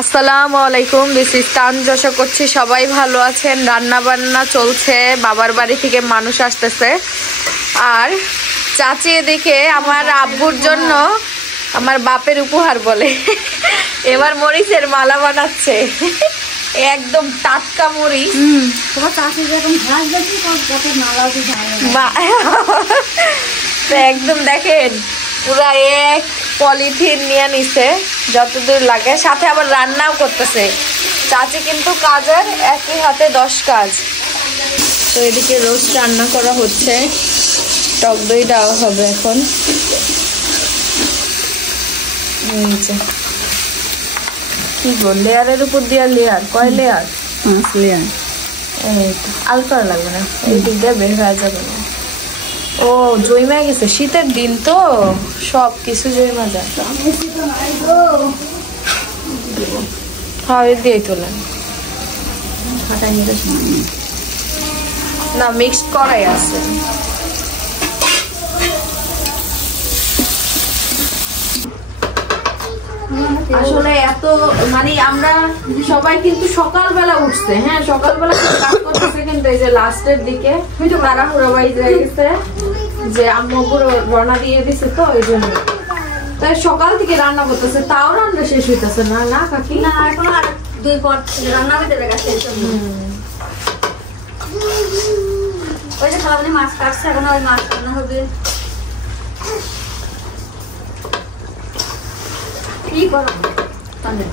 আসসালামু আলাইকুম, this is Tanju. আশা করছি সবাই ভালো আছেন। রান্না বান্না চলছে, বাবার বাড়ি থেকে মানুষ আসতেছে। আর চাচি এদিকে আমার আব্বুর জন্য আমার বাপের উপহার বলে এবার মরিচের মালা বানাচ্ছে। একদম টাটকা মরিচ। একদম দেখেন পুরা এক পলিথিন নিয়ে নিছে যতদূর লাগে, সাথে আবার রান্নাও করতেছে। চাচি কিন্তু কাজের একই হাতে 10 কাজ। তো এদিকে রোস্ট রান্না করা হচ্ছে, টক দই দেওয়া হবে এখন। কি গো, লেয়ারের উপর দিয়া লেয়ার, কয় লেয়ার? 5 লেয়ার। আলফার লাগবে না, এই দিক দিয়ে বের হয়ে যাবে না। ও জইমা গেছে, শীতের দিন তো সব কিছু জইমা যায়। হ্যাঁ দিয়ে তোলেন না, মিক্সড করাই আছে। আসলে এত মানে আমরা সবাই কিন্তু সকালবেলা উঠছে, হ্যাঁ সকালবেলা কাজ করতেছে, কিন্তু এই যে লাস্টের দিকে তাড়াহুড়া বাই গেছে যে আম্মু পুরো রওনা দিয়ে দিছে, তো এই জন্য তাই সকাল থেকে রান্না করতেছে। তাও রান্না শেষ হইতেছে না। না কাকি না, এখন আর 2 পর রান্না হইতে গেছে। ওই যে খালাবানি মাছ কাটছে, এখন ওই মাছ রান্না হবে। কি করব,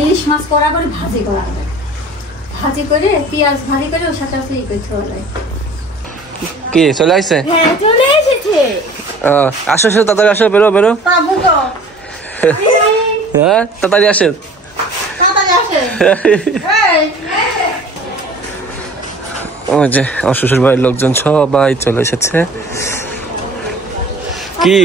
ইলিশ মাছ করা করে ভাজি করা হবে, ভাজি করে পেঁয়াজ ভাজি করে ওর সাথে আছে চলে। কি চলে আসছে? হ্যাঁ চলে এসেছে। আসো আসো, তাড়াতাড়ি আসো, বেরো বেরো। হ্যাঁ তাড়াতাড়ি আসেন, ওই যে আমার শ্বশুর বাড়ির লোকজন সবাই চলে এসেছে। কি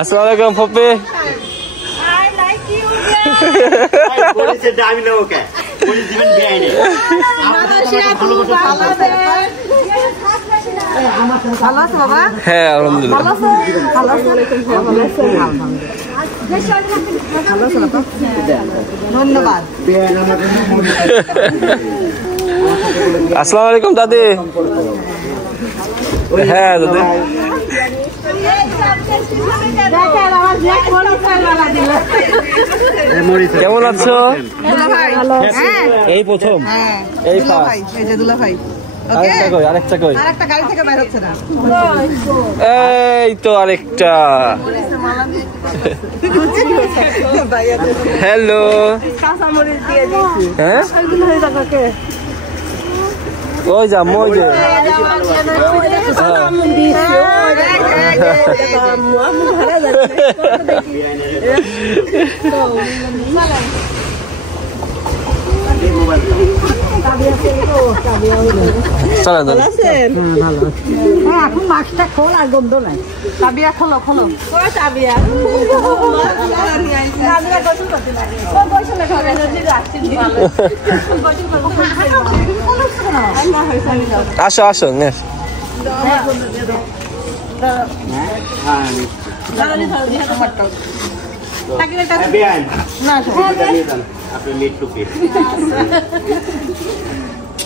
আসসালামু আলাইকুম ফপে। হ্যাঁ আলহামদুলিল্লাহ। ধন্যবাদ। আসসালামু আলাইকুম দাদি। হ্যাঁ দাদি কেমন আছো? এই প্রথম এই আরেকটা কই, এই তো আরেকটা। হ্যালো হ্যাঁ ওই যা মই যে এখন মাছটা খোল আর গন্ধ নাই। তাবিয়া খোলো খোলো আসো আসো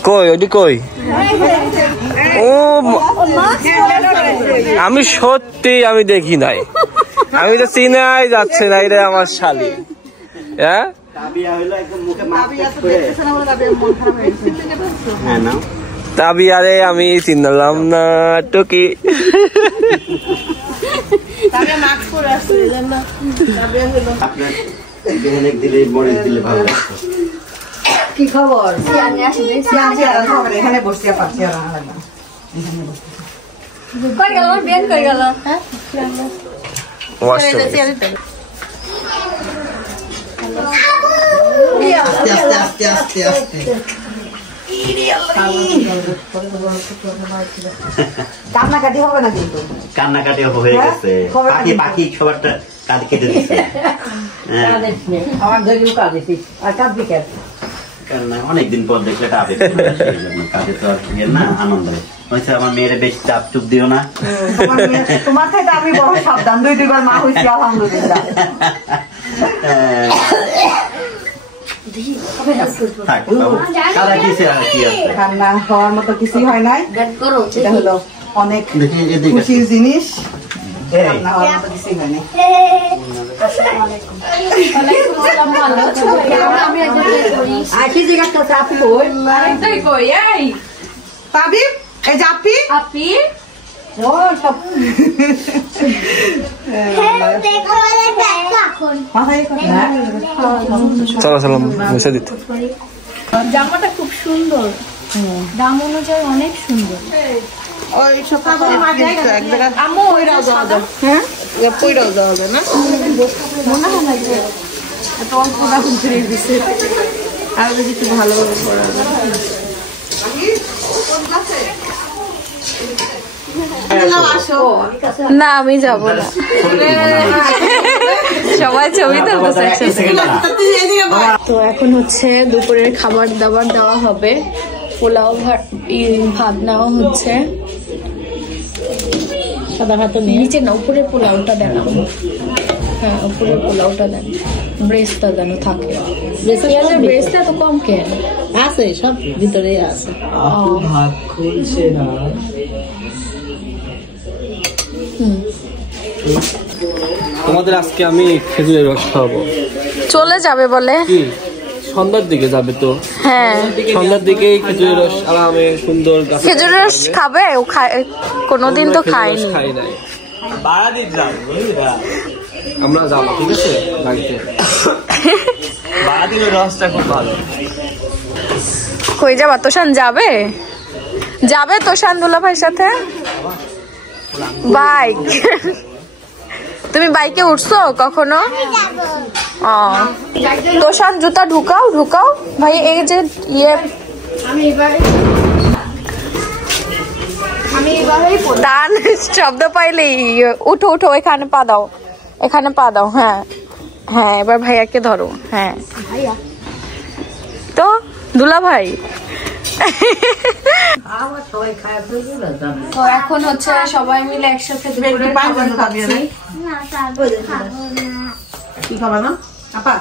কই ওটি কই? ও আমি সত্যি আমি দেখি নাই, আমি তো চিনাই যাচ্ছে না। এটা আমার শালি। হ্যাঁ তাবিয়ারে আমি চিনলাম না টুকি। কি খবর? এখানে বসতে পারছি আস্তে আস্তে আস্তে কান্নাকাটি হবে না, কিন্তু কান্নাকাটি হয়ে গেছে। পাখি পাখি সবারটা কাঁদ কেটে দিচ্ছে। আমার ধরিও কাঁদেছি আর কাঁদবি কেন? অনেকদিন পর দেখলে এটা আবেগ কাজে তো আর না আনন্দ হয়েছে। আমার মেয়ের বেশ চাপ চুপ দিও না। তোমার থেকে আমি বড় সাবধান, 2-2বার মা হয়েছি আলহামদুলিল্লাহ। কান্না হওয়ার মতো কিছুই হয় নাই, এটা হলো অনেক খুশির জিনিস। কান্না হওয়ার মতো কিছুই হয় নাই। তাবিব এই যে আপি আপি ও সব চলো চলো মুছে দিতে। জামাটা খুব সুন্দর, দাম অনুযায়ী অনেক সুন্দর। ওই সব আম্মু ওইটা সাদা, হ্যাঁ পইরাও দেওয়া যায় না মনে হয় না যে এত অল্প দাম করে দিচ্ছে, আর যদি একটু ভালোভাবে করা যায়। না আমি যাব না, সবাই ছবি তুলতেছে। তো এখন হচ্ছে দুপুরের খাবার দাবার দেওয়া হবে, পোলাও ভাত নেওয়া হচ্ছে। সাদা ভাত নিচে না, উপরের পোলাওটা দেন। হ্যাঁ উপরের পোলাওটা দেন, ব্রেস্টটা যেন থাকে। ব্রেস্টটা তো কম কেন আছে, সব ভিতরে আছে। ভাত খুলছে না। তোমাদের আজকে আমি খেজুরের রস খাওয়াবো। চলে যাবে বলে কি সন্ধ্যার দিকে যাবে তো? হ্যাঁ সন্ধ্যার দিকে খেজুরের রস আরামে সুন্দর খেজুরের রস খাবে, ও কোনোদিন তো খাইনি। খাই নাই, আমরা যাবো ঠিক আছে বাড়িতে। বাড়ির রসটা খুব ভালো। কই যাবা? তোষান যাবে, যাবে তোষান দুলা ভাইয়ের সাথে বাইক। তুমি বাইকে উঠছো কখনো? তোষান জুতা ঢুকাও ঢুকাও ভাই। এই যে ইয়ে টান শব্দ পাইলে উঠো উঠো, এখানে পা দাও, এখানে পা দাও। হ্যাঁ হ্যাঁ এবার ভাইয়াকে ধরো। হ্যাঁ তো দুলা ভাই তো এখন হচ্ছে সবাই মিলে একসাথে কি খাবা না আপা?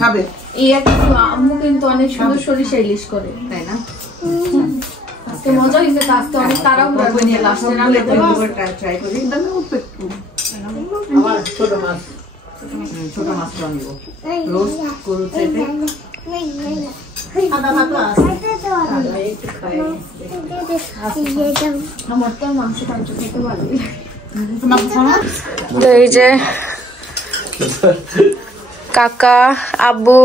খাবে আম্মু কিন্তু অনেক সুন্দর সরিষা ইলিশ করে, তাই না? আজকে মজা হয়েছে, আজকে অনেক তাড়াহুড়া করে নিয়ে লাস্টে রান্না ট্রাই করি। ছোট মাছ, ছোট মাছ রান্নবো রোস্ট গরু চেপে। আমার তো মাংস টাংস খেতে ভালো। এই যে কাকা আব্বু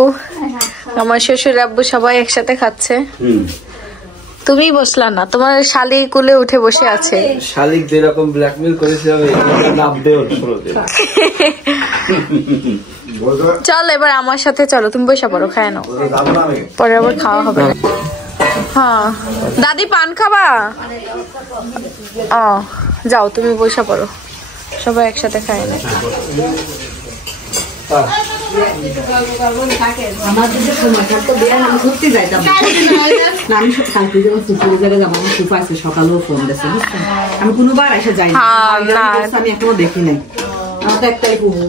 আমার শ্বশুর আব্বু সবাই একসাথে খাচ্ছে। তুমি বসলা না, তোমার শালি কুলে উঠে বসে আছে। শালিক যেরকম ব্ল্যাকমেল করেছিল চল এবার আমার সাথে চলো, তুমি বসে পড়ো, খায় নাও, পরে আবার খাওয়া হবে। হ্যাঁ দাদি পান খাবা? যাও তুমি বসে পড়ো, সবাই একসাথে খায় না। আমার যদি সময় থাকতো বিয়ে আমি ঘুরতে যাইতাম না, আমি সব কালকে যখন সুপুরের জায়গায় যাবো, আমার সুপা আছে সকালেও ফোন দিয়েছে, বুঝছেন? আমি কোনোবার এসে যাই না, আমি এখনো দেখি নাই। আমার তো একটাই পুহু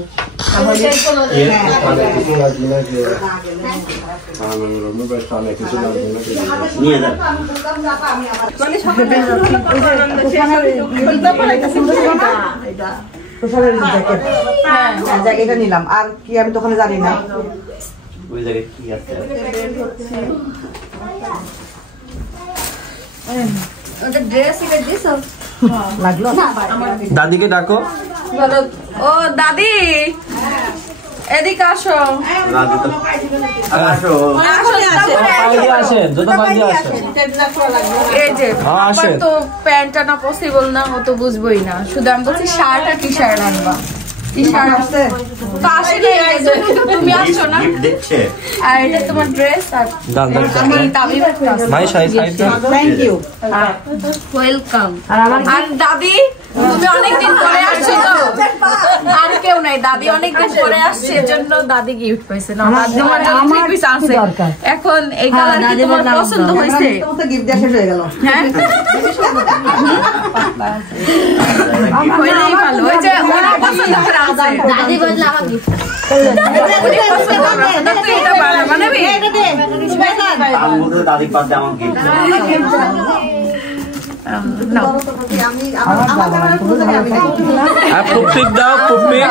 এটা নিলাম। আর কি আমি তখন জানি না ওই জায়গায় কি আছে। লাগলো দাদিকে ডাকো। ও দাদি এদিকে আসো। এই যে আমার তো প্যান্ট আনা পসিবল না, ও তো বুঝবোই না, শুধু আমি বলছি শার্ট আর টি শার্ট আনবা। টি শার্ট আছে তো আসে তুমি আসছো না, আর এটা তোমার ড্রেস। আর আমি তাবিব থ্যাংক ইউ ওয়েলকাম। আর দাদি তুমি অনেকদিন পরে আসছো তো, আর কেউ নাই, নাই, দাদি অনেকদিন পরে আসছে এজন্য দাদি গিফট পাইছে না, দাদি আমার পিস আছে এখন এই কালার কি তোমার পছন্দ হইছে? তোমার গিফট দেয়া শেষ হয়ে গেল। হ্যাঁ হইলেই ভালো, ওই যে ওরা পছন্দ করে আছে দাদি বললে আমার গিফট উনি পছন্দ করে, তুই এটা বানাবি তার মধ্যে দাদি পাশে আমার গিফট নাও আর ফুপিক দাও, ফুপিক।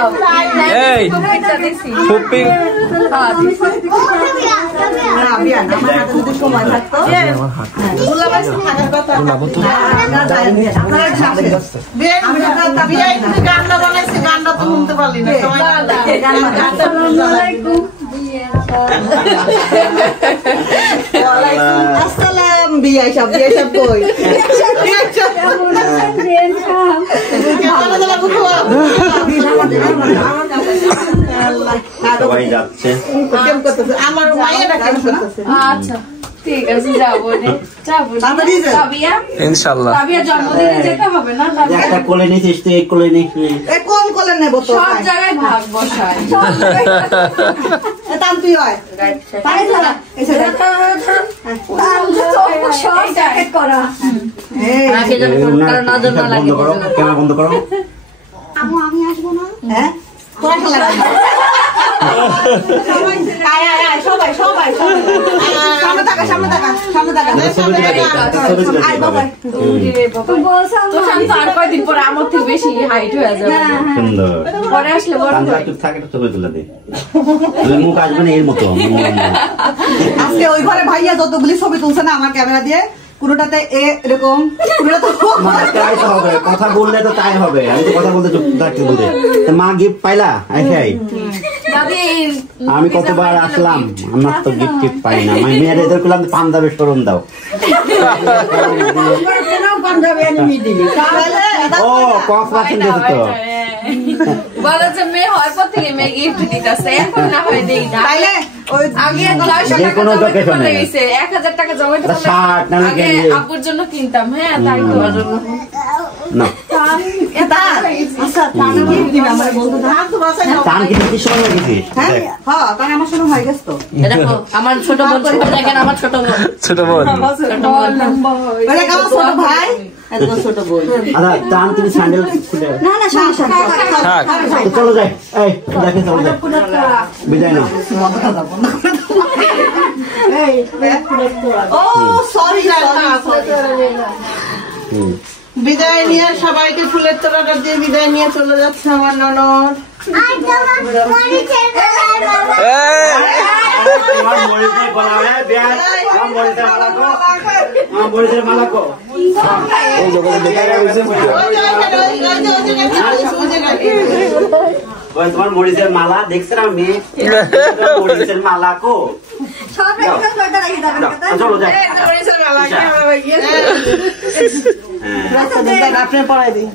এই এটা দিছি ফুপিক আসসালাম বিয়া সব কই সবাই যাচ্ছে। আমার মায়েরা কেমন করতেছে? আচ্ছা ঠিক আছে, যাবো তাবিয়া ইনশাআল্লাহ। তাবিয়া জন্মদিনে যেতে হবে না, একটা কোলে নিছিস তুই, এই কোলে নিস কোন কোলে নেব তো? সব জায়গায় ভাগ বসায়। তাম তুই হয় পারে ধরা এসে দেখ ক্যামেরা বন্ধ করো। আমি আসবো না। হ্যাঁ তোরা খেলা সবাই সবাই সামনে থাকা সামনে থাকা সামনে থাকা আয় বাবা তো শান্ত আর কয়দিন পরে আমার থেকে বেশি হাইট হয়ে যাবে, সুন্দর পরে আসলে বড় কান্তা হয়। একটু থাকে তো ছবি তুলে দে, তুই মুখ আসবে না এর মতো। আজকে ওই ঘরে ভাইয়া যতগুলি ছবি তুলছে না আমার ক্যামেরা দিয়ে, কোনোটাতে এরকম কোনোটাতে মানে তাই তো হবে, কথা বললে তো তাই হবে। আমি তো কথা বলতে চুপ থাকতে বলতে। তা মা গিফট পাইলা? দাদি আমি কতবার আসলাম, আমার তো গিফট টিফট পাই না। আমি মেয়ের এদের করলাম পাঞ্জাবে শরণ দাও। ও কফ রাখেন দিতে তো বলো যে মেয়ে হওয়ার পর থেকে মেয়ে গিফট দিতেছে, এখন না হয় দেই না। তাইলে ওই আগে 900 যে টাকা কোনো জমাইতে occasion-এ। পারলে হইছে, 1000 টাকা জমাইতে একটা শার্ট নাহলে আগে গেঞ্জি। আব্বুর জন্য কিনতাম। হ্যাঁ তাই তো না আচ্ছা তাহলে কি দিবে আমার বলতে দাও তো বাসায় নাও। টান কি দিছিস শোন নাকি? হ্যাঁ হ্যাঁ তাই আমার শুরু হয়ে গেছে তো। দেখো আমার ছোট বোন, দেখেন আমার ছোট বোন, ছোট বোন। ওরে কাও ছোট ভাই এত ছোট বোন। আচ্ছা টান তুমি স্যান্ডেল খুলে না না সমস্যা না। থাক। তো চলো যাই। এই দেখে চলো যাই, বিদায় নাও। ও সরি হুম। বিদায় নিয়ে সবাইকে ফুলের তোড়াটা দিয়ে বিদায় নিয়ে চলে যাচ্ছে আমার ননদ। তোমার মরিচের গলা হয় ব্যাগ, আমার মরিচের মালা কো, আমার মরিচের মালা কো। ওই তোমার মরিচের মালা দেখছেন আমি মেয়ে, মরিচের মালা কো। যাও, চলো যাই। হ্যাঁ আপনি পড়াই দিন।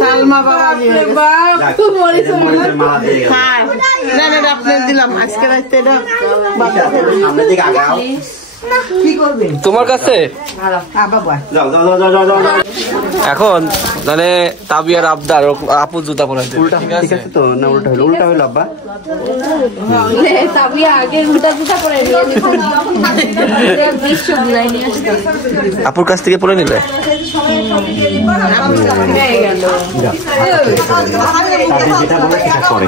সালমা বাবা যাক, মরিচের মালা দিয়ে গেল। আপনি দিলাম আজকে রাতে এটা সামনের দিকে আগাও। কি করবে? তোমার কাছে বাবা যাও যাও যাও যাও যাও যাও। এখন মানে তাবিয়ার আবদার আপু জুতা পরাইতে, উল্টা ঠিক ঠিক আছে? আছে তো না? উল্টা হইলো, উল্টা হইলো আব্বা। তাবিয়া আগে উল্টা জুতা পরে নিয়ে দৃশ্য ঘুরাই নিয়ে আসতে আপুর কাছ থেকে পরে নিলে তাদের যেটা বলে সেটা করে।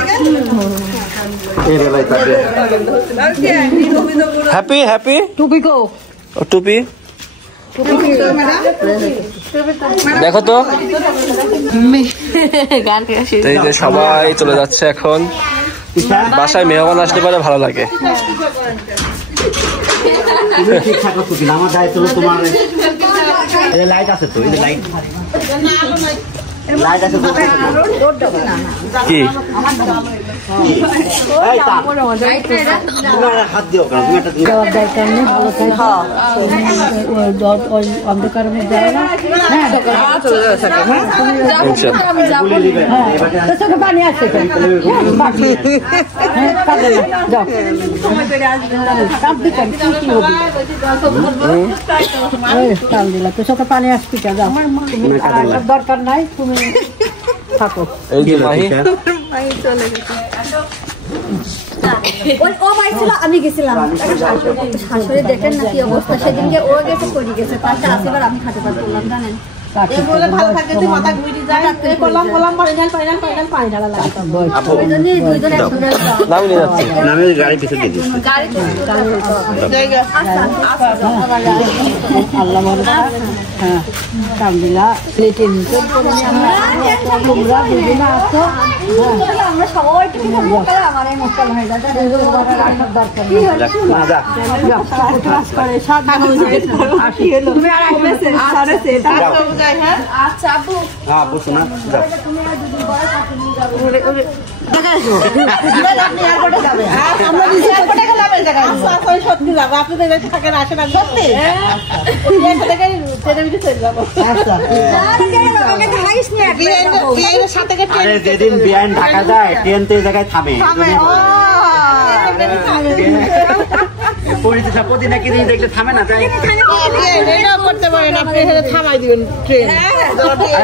এই বেলায় তাদের হ্যাপি হ্যাপি টুপি কো টুপি দেখো তো। তো এই যে সবাই চলে যাচ্ছে এখন বাসায়। মেহমান আসতে পারে ভালো লাগে। তুমি ঠিকঠাক আছো কিনা? আমার দায়িত্ব হলো তোমার। এই লাইট আছে তো, এই যে লাইট লাইট আছে তো। কি এই তা তুমি হাত দিও কেন তুমি একটা দিও অন্ধকারের মধ্যে পানি আসছে তোকে পানি আসবি যাও দরকার নাই তুমি থাকো। এই যে মাহি ও বাড়ি ছিল, আমি গেছিলাম শাশুড়ি দেখেন না কি অবস্থা, সেদিনকে ও গেছে করে গেছে, তারটা আসিবার আমি খাতে পারলাম জানেন। ভালো থাকে মাথা ঘুরে যায় বললাম পানি ঢালা লাগে নামে গাড়ি পিছনে দিয়ে দিচ্ছি আমরা সবাই আমার এই মোকাল হয়ে যায় আচ্ছা আপু হ্যাঁ বসো না যেদিন বিআইন ঢাকা যায় ট্রেন তো এই জায়গায় থামে প্রতি নাকি দেখলে থামে না তাই করতে পারেন আপনি এখানে থামাই দিবেন ট্রেন।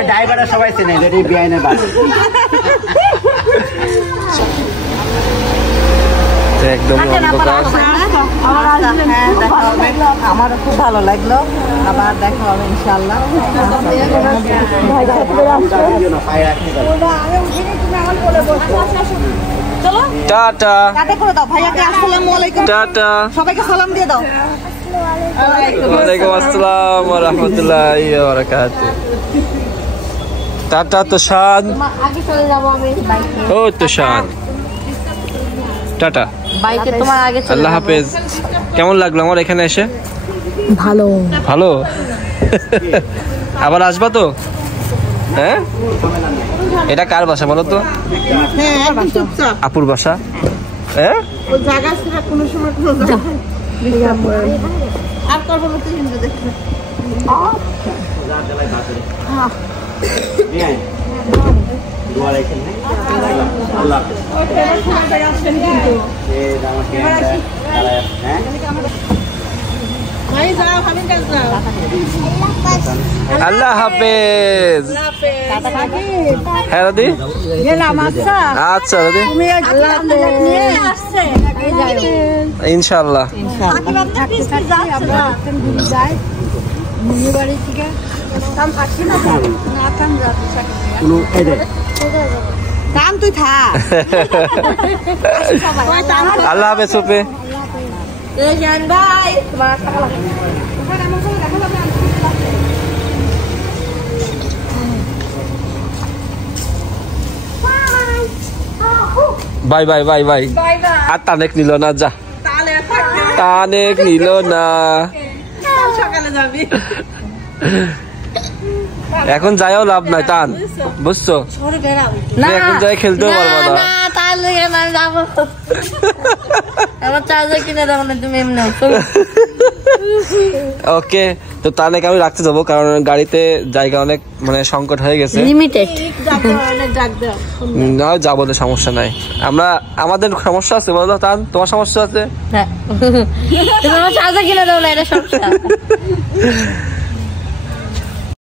ড্রাইভাররা সবাই চেনে যে বিআইনের বাস একদম অন্ধকার। আমার খুব ভালো লাগলো, আবার দেখা হবে ইনশাআল্লাহ। টাটা টাটা করে দাও ভাইয়াকে, আসসালামু আলাইকুম। টাটা, সবাইকে সালাম দিয়ে দাও। ওয়ালাইকুম আসসালাম ওয়া রাহমাতুল্লাহি ওয়া বারাকাতুহু। টাটা তোশান, আগে চলে যাবো আমি বাইকে। ও তোশান টাটা, বাইকে তোমার আগে চলে আল্লাহ হাফেজ। কেমন লাগলো আমার এখানে এসে? ভালো ভালো। আবার আসবা তো? হ্যাঁ, এটা কার বাসা বলো তো? আপুর বাসা। হ্যাঁ আর করবো না তুই হিন্দু দেখতে আল্লাহ হাফেজ। হ্যাঁ দাদি, আচ্ছা দাদি, ইনশাল্লাহ। তুই থাক। আল্লাহ হাফেজ সুপে। Bye bye bye bye. আর তানেক নিল না, যা তানেক নিল না। এখন যাইও লাভ নাই টান, বুঝছো? এখন যাই খেলতেও পারবো না। ওকে, তো তানেক আমি রাখতে যাবো, কারণ গাড়িতে জায়গা অনেক মানে সংকট হয়ে গেছে। না যাবো না, সমস্যা নাই। আমরা আমাদের সমস্যা আছে বলো তান, তোমার সমস্যা আছে?